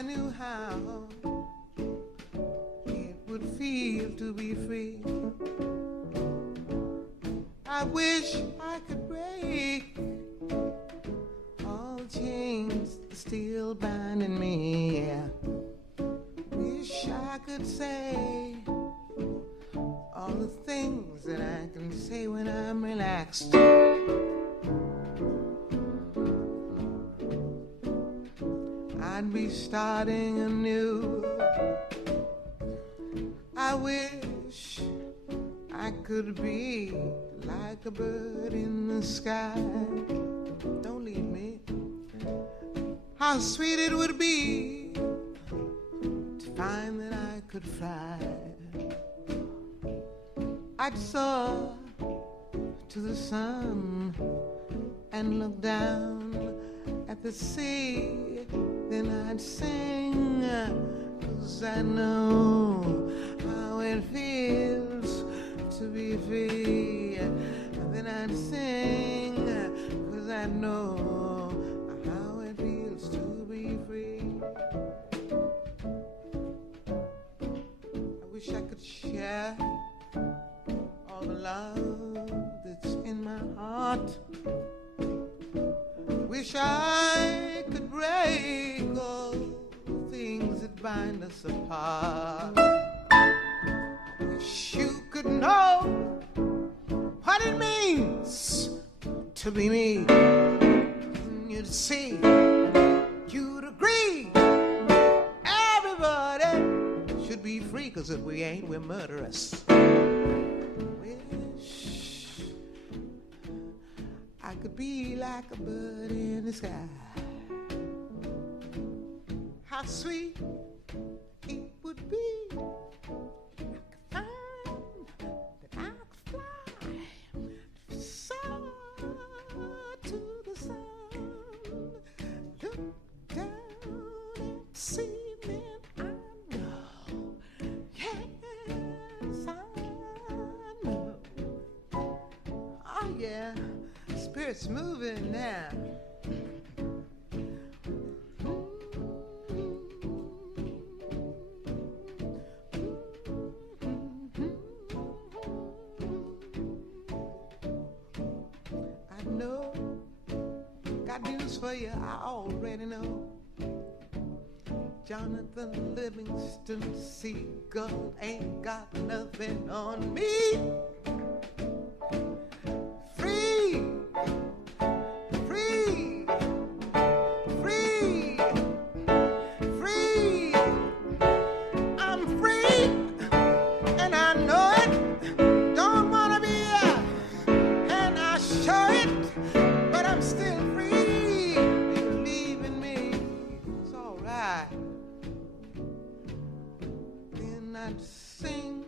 I knew how it would feel to be free. I wish I could break all the chains still binding me. Yeah. Wish I could say all the things that I can say when I'm relaxed. I'd be starting anew. I wish I could be like a bird in the sky. Don't leave me. How sweet it would be to find that I could fly. I'd soar to the sun and look down at the sea. Then I'd sing, 'cause I know how it feels to be free. Then I'd sing, 'cause I know how it feels to be free. I wish I could share all the love that's in my heart. Wish I could break all the things that bind us apart. Wish you could know what it means to be me. And you'd see, you'd agree, everybody should be free, 'cause if we ain't, we're murderous. Wish I could be like a bird in the sky. How sweet it would be that I could fly so to the sun, look down and see, then I know, yes I know. Oh yeah, spirit's moving now. Got news for you, I already know. Jonathan Livingston Seagull ain't got nothing on me. Free, free, free, free. I'm free, and I know it. Don't wanna be and I show it, but I'm still free. I'd sing,